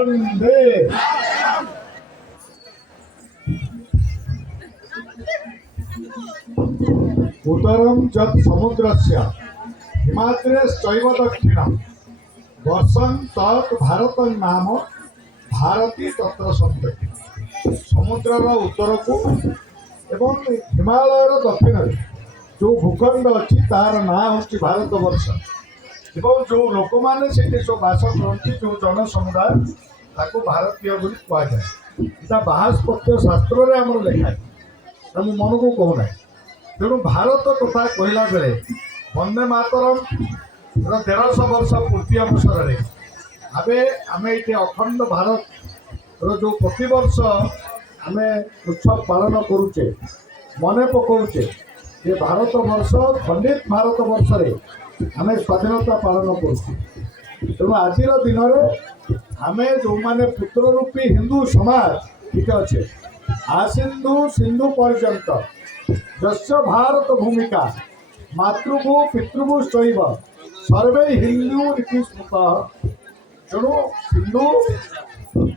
वंदे। उत्तरम जत समुद्रस्य हिमाद्रेश्चैव दक्षिणम वर्षं तत् भारत नाम भारती तत्र संपत्ति। समुद्रर उत्तर को एवं हिमालयर दक्षिण जो भूखंड अच्छी तार ना हूँ भारत वर्ष एवं जो लोक मैंने से सब बास करती जो जनसमुदाय ताको भारतीय बोली कहुए। यहाँ बाहस्पत्य शास्त्र में आम लेखाए तेणु मन को कहूना। तेणु भारत कथा कहला बेले वंदे मातरम 1300 वर्ष पूर्ति अवसर में आम ये अखंड भारत जो प्रतिवर्ष आम उत्सव पालन करुचे मन पकाउचे ये भारत वर्ष खंडित भारत वर्ष आम स्वाधीनता पालन करुचे। तेणु आज दिन में आम जो मैंने पुत्र रूपी हिंदू समाज ठीक अच्छे आ सिंधु सिंधु पर्यंत जस्य भारत भूमिका मातृभू पितृभू शैव सर्वे हिंदू रीति स्मृत। तेणु सिंधु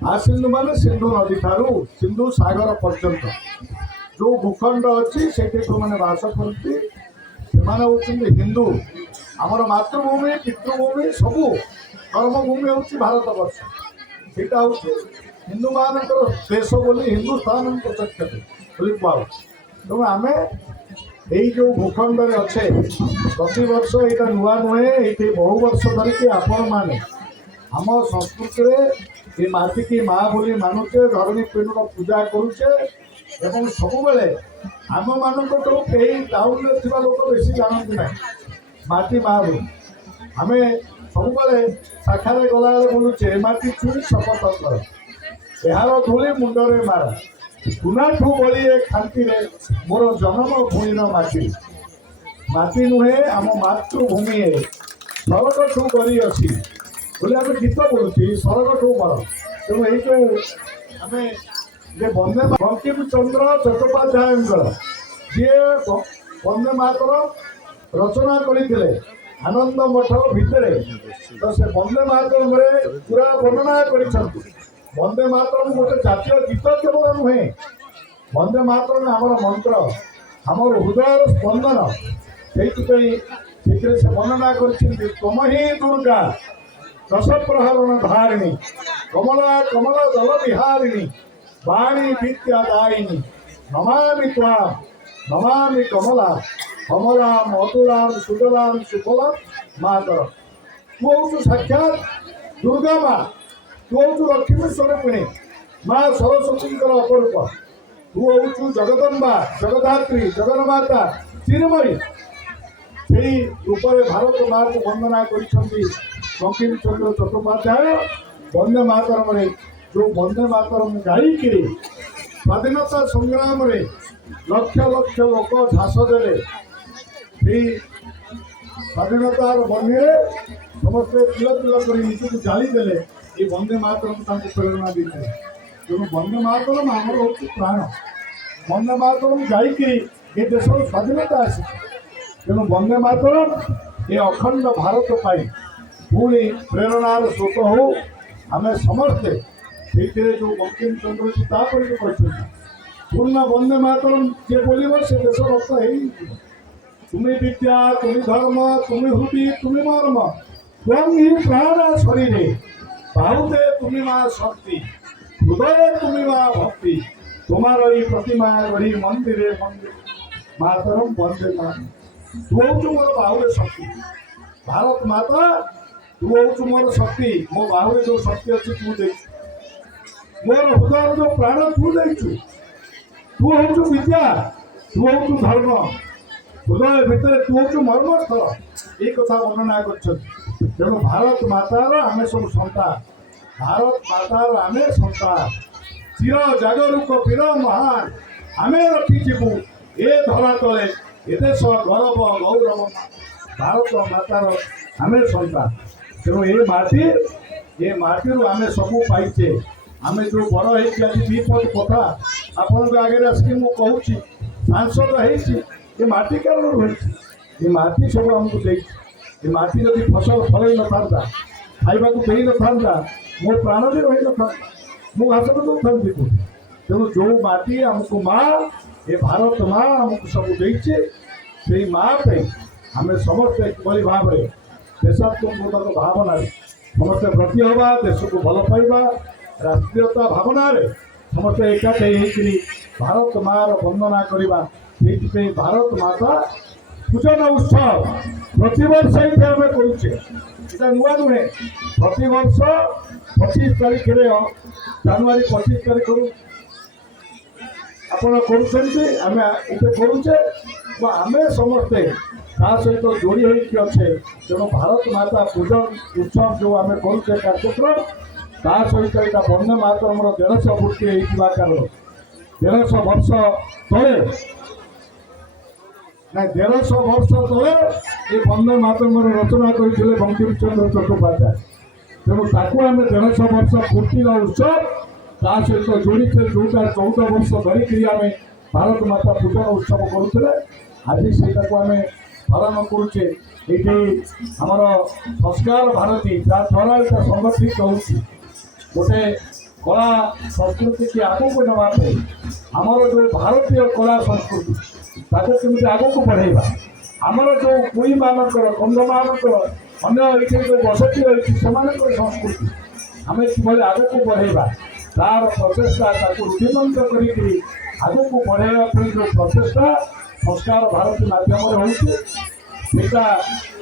आ सिंधु मान सिंधु नदी ठारू सिंधु सागर पर्यंत जो भूखंड अच्छी से मैंने बास करती से हिंदू आमर मातृभूमि पितृभूमि सबू कर्मभूमि हूँ भारत वर्ष सीटा हूँ हिंदू मान देश बोली हिंदुस्तान प्रचक्षते कह। तेणु आम यही जो भूखंड अच्छे प्रति वर्ष यहाँ नुआ नुहे ये बहु वर्ष धरिकी आपण मैंने आम संस्कृति ये माटी की माँ बोली मानुचे धरणी पिंड पूजा करुचे एवं सबुबले आम मान कहीं टाउन में लोक बेसी जानती ना माटी माँ बोली आम सबुबले शाखा गला बोलुचे माटी छुई शपथ कर यार धूली मुंडरे मारा गुनाठू बड़ी ए खांति मोर जन्म भूमिर माटी माटी नुहे आम मातृभूमि स्वर्ग ठू बड़ी अच्छी बोले आम गीत बोलुची स्वर्ग ठू बड़। तेणु ये जो आम जे वंदे बंकिम चंद्र चट्टोपाध्याय जी वंदे मातरम रचना करते आनंद मठ भितर तो से वंदे मातरम पूरा वर्णना कर वंदे मातरम गोटे जातीय गीत केवल नुहे वंदे मातरम आमर मंत्र आमर हृदय स्पंदन से वर्णना कर तम ही दुर्गा दश प्रहरण धारिणी कमला कमल दल विहारिणी वाणी विद्यादायिनी नमामि त्वां नमामि कमला कमलां मधुरां सुजलां सुफलां मातरम। तू हूँ साक्षात दुर्गा माँ तू हूँ लक्ष्मी स्वरूपिणी माँ सरस्वती अपरूप तू हूँ जगदम्बा जगदात्री जगन्माता चिरमयी से रूप भारत माँ को वंदना कर बंकिम चंद्र चट्टोपाध्याय वंदे मातरम जो वंदे मातरम गायिकी स्वाधीनता संग्राम रे लक्ष लक्ष लोक झास दे स्वाधीनतार बनी समस्ते तिल तिल कर निजक जालीदे ये वंदे मातरम प्रेरणा देते। तेणु वंदे मातरम आमर हूँ प्राण वंदे मातरम गायिकी ये देश स्वाधीनता आसी। तेणु वंदे मातरम ये अखंड भारत पाई पुणी प्रेरणार स्रोत हो आम समस्ते से जो बंकिम चंद्र जी पूर्ण वंदे मातरम जे बोल से देश रक्त हो तुम्हें विद्या तुम्हें धर्म तुम्हें हृदय तुम्हें मर्म तुम ही प्राण शरीर बाहुते तुम्हें माँ शक्ति हृदय तुम्हें माँ भक्ति तुम्हार ये प्रतिमा गढ़ी मंदिर मंदिर मातरम वंदे मातरम तू हूँ मोर बाहुरे शक्ति भारत माता तू हूँ मोर शक्ति मो बाहुरे जो शक्ति अच्छी तू दे मोर हृदय जो प्राण तू देचु तू हूँ विद्या तू हूँ धर्म हृदय भितर तू हूँ मर्मस्थल ये कथा वर्णना कर। तेणु भारत मातार आम सब सन्तान भारत मातार आम सन्तान चिर जागरूक वीर महान आम रखीजु ए धरा तले ए देश गौरव गौरव भारत मातार आम सन्तान। तेणु ये माटी आम सबू पाइचे आम जो बड़ हो दीपद कथा आपण आगे आसिक मुझे सांसद हो माटी कारण रही माटी सब आमको ये माटी जब फसल फल न था खावा दे न था ମୋ ପ୍ରାଣ ବି ରହିନଥାନ୍ତା, ମୁଁ ଘାସ ଦେଉଥାନ୍ତି। ତେଣୁ ଯେଉଁ ମାଟି ଆମକୁ ମା, ଏ ଭାରତ ମା ଆମକୁ ସବୁ ଦେଇଛି, ସେଇ ମା ପାଇଁ ଆମେ ସମସ୍ତେ କିଭଳି ଭାବରେ ଦେଶାତ୍ମକ ଭାବନାରେ ସମସ୍ତେ ବ୍ରତୀ ହେବା, ଦେଶକୁ ଭଲ ପାଇବା, ରାଷ୍ଟ୍ରୀୟତା ଭାବନାରେ ସମସ୍ତେ ଏକାଠି ହେଇକରି ଭାରତ ମାର ବନ୍ଦନା କରିବା। ସେଇଥିପାଇଁ ଭାରତ ମାତା ପୂଜନ ଉତ୍ସବ ପ୍ରତିବର୍ଷ ଏଇଠି ଆମେ କରୁଛେ, এটা ନୂଆ ନୁହେଁ। ପ୍ରତିବର୍ଷ 25 ତାରିଖରେ, ଜାନୁଆରୀ 25 ତାରିଖରୁ ଆପଣ କରୁଛନ୍ତି, ଆମେ ଏଠି କରୁଛେ। ଆମେ ସମସ୍ତେ ତା ସହିତ ଯୋଡ଼ି ହେଇକି ଅଛେ। ତେଣୁ ଭାରତ ମାତା ପୂଜନ ଉତ୍ସବ ଯେଉଁ ଆମେ କରୁଛେ କାର୍ଯ୍ୟକ୍ରମ, ତା ସହିତ ଏଇଟା ବନ୍ଦେ ମାତରମର 150 ପୂର୍ତ୍ତି ହେଇଥିବା କାରଣ 150 ବର୍ଷ ତଳେ, ନାଇଁ 150 ବର୍ଷ ତଳେ ଏ ବନ୍ଦେ ମାତରମର ରଚନା କରିଥିଲେ ବଙ୍କିମଚନ୍ଦ୍ର ଚଟ୍ଟୋପାଧ୍ୟାୟ। ତେଣୁ ତାକୁ ଆମେ 150 ବର୍ଷ ପୂର୍ତ୍ତିର ଉତ୍ସବ ତା ସହିତ ଯୋଡ଼ିଛେ, ଯେଉଁଟା 14 ବର୍ଷ ଧରିକିରି ଆମେ ଭାରତ ମାତା ପୂଜନ ଉତ୍ସବ କରୁଥିଲେ। ଆଜି ସେଇଟାକୁ ଆମେ ପାଳନ କରୁଛେ। ଏଇଠି ଆମର ସଂସ୍କାର ଭାରତୀ, ଯାହାଦ୍ୱାରା ଏଇଟା ସଂଗଠିତ ହେଉଛି ଗୋଟେ କଳା ସଂସ୍କୃତିକି ଆଗକୁ ନେବା ପାଇଁ, ଆମର ଯେଉଁ ଭାରତୀୟ କଳା ସଂସ୍କୃତି ତାକୁ କେମିତି ଆଗକୁ ବଢ଼େଇବା, ଆମର ଯେଉଁ କୁଇମାନଙ୍କର, କନ୍ଧମାନଙ୍କର, ଅନ୍ୟ ଏଇଠି ଯେଉଁ ବସତି ରହିଛି ସେମାନଙ୍କର ସଂସ୍କୃତି ଆମେ କିଭଳି ଆଗକୁ ବଢ଼େଇବା, ତାର ପ୍ରଚେଷ୍ଟା, ତାକୁ ରୁଢ଼ିବଦ୍ଧ କରିକି ଆଗକୁ ବଢ଼େଇବା ପାଇଁ ଯେଉଁ ପ୍ରଚେଷ୍ଟା ସଂସ୍କାର ଭାରତୀ ମାଧ୍ୟମରେ ହେଉଛି, ସେଇଟା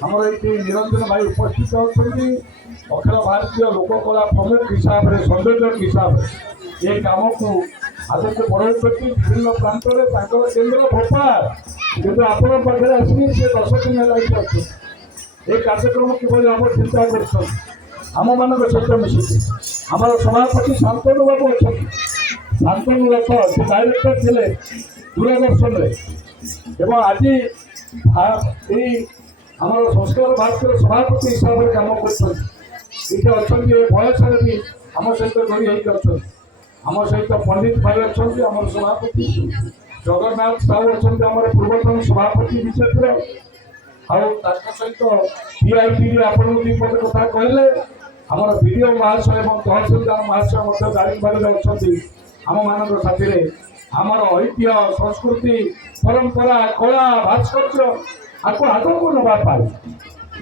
ଆମର ଏଇଠି ନିରଞ୍ଜନ ଭାଇ ଉପସ୍ଥିତ ଅଛନ୍ତି। ଅଖିଳ ଭାରତୀୟ ଲୋକକଳା ପ୍ରମୁଖ ହିସାବରେ, ସଂଯୋଜକ ହିସାବରେ ଏ କାମକୁ ଆଗକୁ ବଢ଼ାଉଛନ୍ତି ବିଭିନ୍ନ ପ୍ରାନ୍ତରେ। ତାଙ୍କର କେନ୍ଦ୍ର ଭୋପାଳ, କିନ୍ତୁ ଆପଣଙ୍କ ପାଖରେ ଆସିକି ସେ 10 ଦିନ ହେଲା ଏଠି ଅଛନ୍ତି। ଏ କାର୍ଯ୍ୟକ୍ରମ କିଭଳି ଆମ ଚିନ୍ତା କରୁଛନ୍ତି ଆମମାନଙ୍କ ସହିତ ମିଶିକି। ଆମର ସଭାପତି ଶାନ୍ତନୁ ବାବୁ ଅଛନ୍ତି, ଶାନ୍ତନୁ ରଥ ସେ ଡାଇରେକ୍ଟର ଥିଲେ ଦୂରଦର୍ଶନରେ, ଏବଂ ଆଜି ଏଇ ଆମର ସଂସ୍କାର ଭାରତୀୟ ସଭାପତି ହିସାବରେ କାମ କରୁଛନ୍ତି। ଏଇଠି ଅଛନ୍ତି, ଏ ବୟସରେ ବି ଆମ ସହିତ ଯୋଡ଼ି ହେଇକି ଅଛନ୍ତି। ଆମ ସହିତ ପଣ୍ଡିତ ଭାଇ ଅଛନ୍ତି, ଆମର ସଭାପତି ଜଗନ୍ନାଥ ସାହୁ ଅଛନ୍ତି, ଆମର ପୂର୍ବତନ ସଭାପତି ବିଜେପିର। ଆଉ ତାଙ୍କ ସହିତ PIPରେ ଆପଣଙ୍କୁ ଦୁଇ ପଦ କଥା କହିଲେ, ଆମର ବିଡ଼ିଓ ମହାଶୟ ଏବଂ ତହସିଲଦାର ମହାଶୟ ମଧ୍ୟ ଦାରିଙ୍ଗବାଡ଼ିରେ ଅଛନ୍ତି ଆମମାନଙ୍କ ସାଥିରେ। ଆମର ଐତିହ୍ୟ, ସଂସ୍କୃତି, ପରମ୍ପରା, କଳା, ଭାସ୍କର୍ଯ୍ୟ ଆକୁ ଆଗକୁ ନେବା ପାଇଁ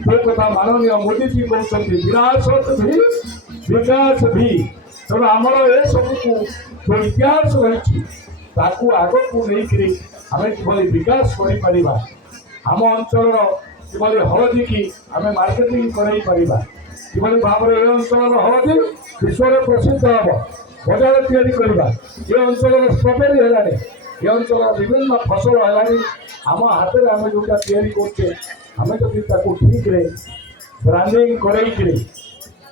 ସେ କଥା ମାନନୀୟ ମୋଦିଜୀ କହୁଛନ୍ତି, ବିରାସତ ଭି ବିକାଶ ଭି। ତେଣୁ ଆମର ଏସବୁକୁ ଯେଉଁ ଇତିହାସ ରହିଛି ତାକୁ ଆଗକୁ ନେଇକରି ଆମେ କିଭଳି ବିକାଶ କରିପାରିବା, ଆମ ଅଞ୍ଚଳର କିଭଳି ହଳଦୀକି ଆମେ ମାର୍କେଟିଂ କରାଇ ପାରିବା, କିଭଳି ଭାବରେ ଏ ଅଞ୍ଚଳର ହଳଦୀ ବିଶ୍ୱରେ ପ୍ରସିଦ୍ଧ ହେବ, ବଜାର ତିଆରି କରିବା। ଏ ଅଞ୍ଚଳର ଷ୍ଟ୍ରବେରୀ ହେଲାଣି, ଏ ଅଞ୍ଚଳର ବିଭିନ୍ନ ଫସଲ ହେଲାଣି। ଆମ ହାତରେ ଆମେ ଯେଉଁଟା ତିଆରି କରୁଛେ, ଆମେ ଯଦି ତାକୁ ଠିକ୍ରେ ବ୍ରାଣ୍ଡିଂ କରାଇକିରି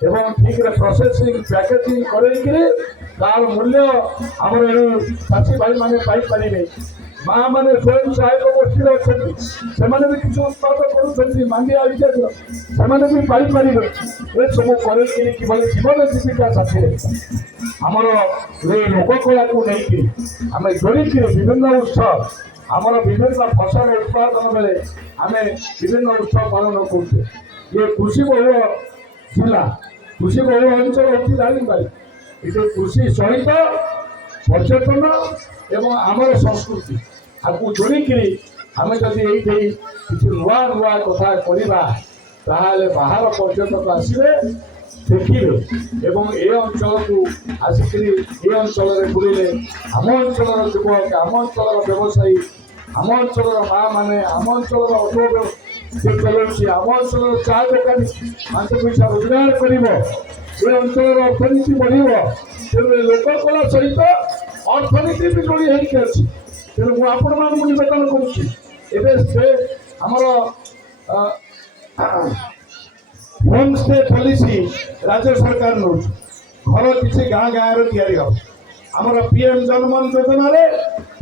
ଏବଂ ଠିକ୍ରେ ପ୍ରୋସେସିଂ, ପ୍ୟାକେଜିଂ କରାଇକିରି ତାର ମୂଲ୍ୟ ଆମର ଏ ଚାଷୀ ଭାଇମାନେ ପାଇପାରିବେ। ମା ମାନେ ସ୍ୱୟଂ ସହାୟକ ଗୋଷ୍ଠୀରେ ଅଛନ୍ତି, ସେମାନେ ବି କିଛି ଉତ୍ପାଦ କରୁଛନ୍ତି, ମାଣ୍ଡିଆ ଇତ୍ୟାଦି ସେମାନେ ବି ପାଇପାରିବେ। ଏସବୁ କରାଇକିରି କିଭଳି ଜୀବନ ଜୀବିକା ସାଥିରେ ଆମର ଏ ଲୋକକଳାକୁ ନେଇକରି ଆମେ ଯୋଡ଼ିକିରି ବିଭିନ୍ନ ଉତ୍ସବ, ଆମର ବିଭିନ୍ନ ଫସଲ ଉତ୍ପାଦନ ବେଳେ ଆମେ ବିଭିନ୍ନ ଉତ୍ସବ ପାଳନ କରୁଛେ। ଇଏ କୃଷି ବହୁଳ ଜିଲ୍ଲା, କୃଷି ବହୁଳ ଅଞ୍ଚଳ ଅଛି ଦାରିଙ୍ଗବାଡ଼ି। ଏଠି କୃଷି ସହିତ ପର୍ଯ୍ୟଟନ ଏବଂ ଆମର ସଂସ୍କୃତି ଆକୁ ଯୋଡ଼ିକିରି ଆମେ ଯଦି ଏଇଠି କିଛି ନୂଆ ନୂଆ କଥା କରିବା, ତାହେଲେ ବାହାର ପର୍ଯ୍ୟଟକ ଆସିବେ, ଦେଖିବେ ଏବଂ ଏ ଅଞ୍ଚଳକୁ ଆସିକରି ଏ ଅଞ୍ଚଳରେ ବୁଲିଲେ ଆମ ଅଞ୍ଚଳର ଯୁବକ, ଆମ ଅଞ୍ଚଳର ବ୍ୟବସାୟୀ, ଆମ ଅଞ୍ଚଳର ମା ମାନେ, ଆମ ଅଞ୍ଚଳର ଅଟୋ ସେ ଚଲାଉଛି, ଆମ ଅଞ୍ଚଳର ଚା ଦୋକାନୀ 5 ପଇସା ରୋଜଗାର କରିବ, ଏ ଅଞ୍ଚଳର ଅର୍ଥନୀତି ବଢ଼ିବ। ତେଣୁ ଏ ଲୋକକଳା ସହିତ ଅର୍ଥନୀତି ବି ଯୋଡ଼ି ହେଇକି ଅଛି। ତେଣୁ ମୁଁ ଆପଣମାନଙ୍କୁ ନିବେଦନ କରୁଛି, ଏବେ ସେ ଆମର ହୋମ୍ ଷ୍ଟେ ପଲିସି ରାଜ୍ୟ ସରକାର ନେଉଛି, ଘର କିଛି ଗାଁ ଗାଁରେ ତିଆରି ହେବ। ଆମର PM ଜନମନ ଯୋଜନାରେ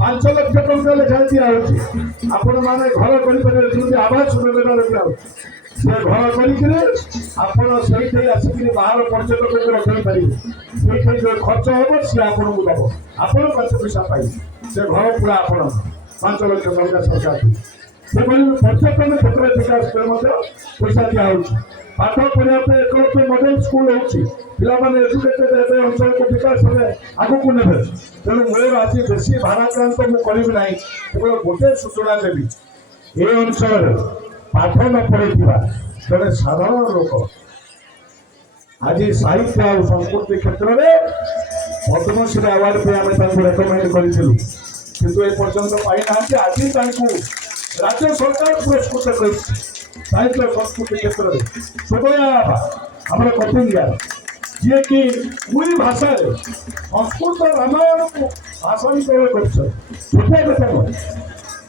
5 ଲକ୍ଷ ଟଙ୍କା ଲେଖାଏଁ ଦିଆହେଉଛି। ଆପଣମାନେ ଘର କରିପାରିବେ, ଯେମିତି ଆବାସ ଯୋଜନାରେ ଦିଆହେଉଛି। ସେ ଘର କରିକିରି ଆପଣ ସେଇଠି ଆସିକିରି ବାହାର ପର୍ଯ୍ୟଟକଙ୍କୁ ରଖାଇପାରିବେ। ସେଇଠି ଯେଉଁ ଖର୍ଚ୍ଚ ହେବ ସିଏ ଆପଣଙ୍କୁ ଦେବ, ଆପଣ 5 ପଇସା ପାଇବେ। ସେ ଘର ପୁରା ଆପଣ 5 ଲକ୍ଷ ଟଙ୍କା ସରକାର। ସେଭଳି ପର୍ଯ୍ୟଟନ କ୍ଷେତ୍ରରେ ବିକାଶ କରି ମଧ୍ୟ ପଇସା ଦିଆହେଉଛି। ପାଠ ପଢ଼ିବା ପାଇଁ ଏକ ମଡେଲ ସ୍କୁଲ ହେଉଛି। ପିଲାମାନେ ଏଜୁକେଟେଡ୍ ହେବେ, ଅଞ୍ଚଳକୁ ବିକାଶ ହେବେ, ଆଗକୁ ନେବେ। ତେଣୁ ମୋର ଆଜି ବେଶୀ ଭାରାକ୍ରାନ୍ତ ମୁଁ କରିବି ନାହିଁ, କେବଳ ଗୋଟିଏ ସୂଚନା ଦେବି। ଏ ଅଞ୍ଚଳରେ ପାଠ ନ ପଢ଼ିଥିବା ଜଣେ ସାଧାରଣ ଲୋକ ଆଜି ସାହିତ୍ୟ ଆଉ ସଂସ୍କୃତି କ୍ଷେତ୍ରରେ ପଦ୍ମଶ୍ରୀ ଆୱାର୍ଡ ପାଇଁ ଆମେ ତାଙ୍କୁ ରେକମେଣ୍ଡ କରିଥିଲୁ, କିନ୍ତୁ ଏ ପର୍ଯ୍ୟନ୍ତ ପାଇନାହାନ୍ତି। ଆଜି ତାଙ୍କୁ ରାଜ୍ୟ ସରକାର ପୁରସ୍କୃତ କରିଛି ସାହିତ୍ୟ ସଂସ୍କୃତି କ୍ଷେତ୍ରରେ। ସୁଦୟା ଆମର କଟିଙ୍ଗା, ଯିଏକି କୁଇ ଭାଷାରେ ସଂସ୍କୃତ ରାମାୟଣକୁ ଭାଷାନ୍ତର କରିଛନ୍ତି। ଛୋଟିଆ କଥା ନୁହେଁ,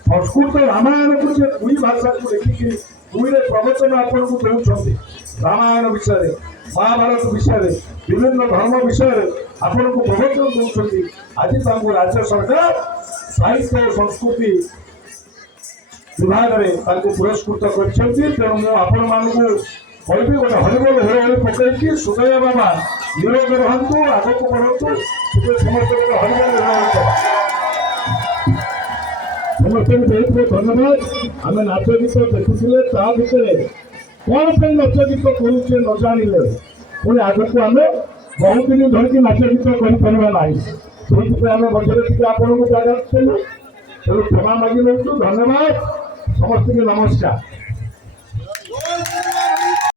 ସଂସ୍କୃତ ରାମାୟଣକୁ ସେ କୁଇ ଭାଷାକୁ ଦେଖିକି କୁଇରେ ପ୍ରବଚନ ଆପଣଙ୍କୁ ଦେଉଛନ୍ତି। ରାମାୟଣ ବିଷୟରେ, ମହାଭାରତ ବିଷୟରେ, ବିଭିନ୍ନ ଧର୍ମ ବିଷୟରେ ଆପଣଙ୍କୁ ପ୍ରବଚନ ଦେଉଛନ୍ତି। ଆଜି ତାଙ୍କୁ ରାଜ୍ୟ ସରକାର ସାହିତ୍ୟ ଓ ସଂସ୍କୃତି ବିଭାଗରେ ତାଙ୍କୁ ପୁରସ୍କୃତ କରିଛନ୍ତି। ତେଣୁ ମୁଁ ଆପଣମାନଙ୍କୁ କହିବି, ଗୋଟେ ହରିବୋଲ ହୋଳି ପକେଇକି ସୁଦୟା ବାବା ନିରୋଗ ରହନ୍ତୁ, ଆଗକୁ ବଢ଼ନ୍ତୁ। ସମସ୍ତେ ଗୋଟେ ହରିବୋଲ ହୋଳି ଦେବା। ସମସ୍ତଙ୍କୁ ବହୁତ ବହୁତ ଧନ୍ୟବାଦ। ଆମେ ନାଚ ଗୀତ ଦେଖୁଥିଲେ, ତା ଭିତରେ କଣ ପାଇଁ ନାଚ ଗୀତ କରୁଛେ ନ ଜାଣିଲେ ପୁଣି ଆଗକୁ ଆମେ ବହୁତ ଦିନ ଧରିକି ନାଚ ଗୀତ କରିପାରିବା ନାହିଁ। ସେଇଥିପାଇଁ ଆମେ ମଝିରେ ଟିକେ ଆପଣଙ୍କୁ ଜାଗା ଦେଲୁ। ତେଣୁ କ୍ଷମା ମାଗି ନେଉଛୁ। ଧନ୍ୟବାଦ, ସମସ୍ତଙ୍କୁ ନମସ୍କାର।